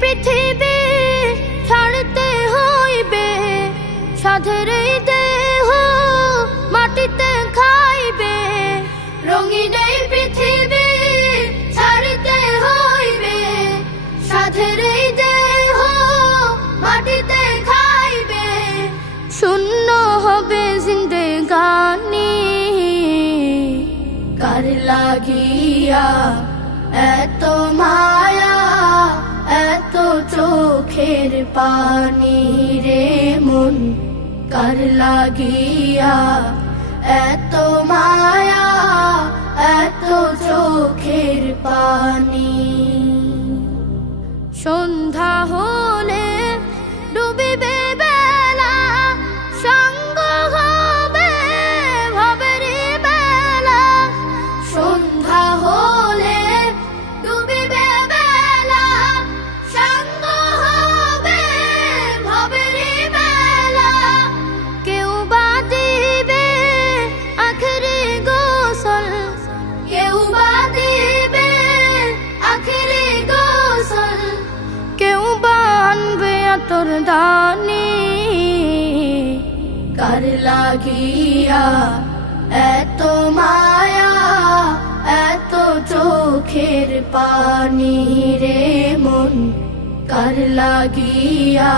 পৃথিবী ছাড়তে হইবে, সাধের এই দেহ মাটিতে খাইবে। রঙিন এই পৃথিবী ছাড়তে হইবে, সাধের এই দেহ মাটিতে খাইবে। শূন্য হবে জিন্দেগানি, কার লাগিয়া এত মায়া, এত চোখের পানি রে মন, কার লাগিয়া এত মায়া, এত চোখের পানি। সন্ধ্যা হলে ডুবিবে বেলা, সঙ্গ হবে ভবের বেলা। সন্ধ্যা হলে ডুবিবে বেলা, সঙ্গ হবে ভবের বেলা। কেউ বা দিবে আখেরি গোসল, কেউ বা দিবে আখেরি গোসল। কেউ বা আনবে আতর দানি, কার লাগিয়া এত মায়া, এত চোখের পানি রে মন, কার লাগিয়া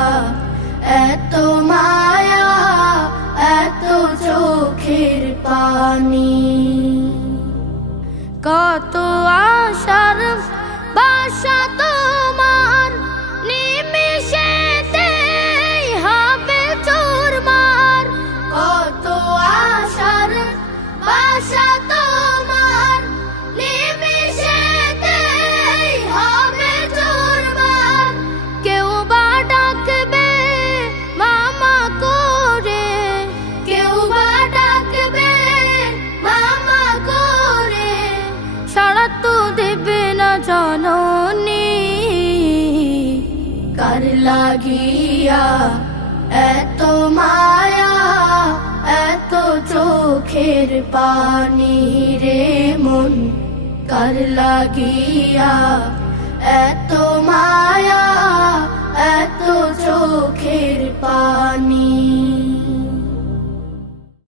এত মায়া, এত চোখের পানি। কত আশার বাসা তোমার, নিমিষেতেই হবে চুরমার। কত আশার বাসা তোমার, নিমিষেতেই হবে চুরমার। কেউ বা ডাকবে মামা করে, কেউ বা ডাকবে মামা করে। সাড়া তো দেবে না জননী, কার লাগিয়া এত মায়া, এত চোখের পানি রে মন, কার লাগিয়া এত মায়া, এত চোখের পানি।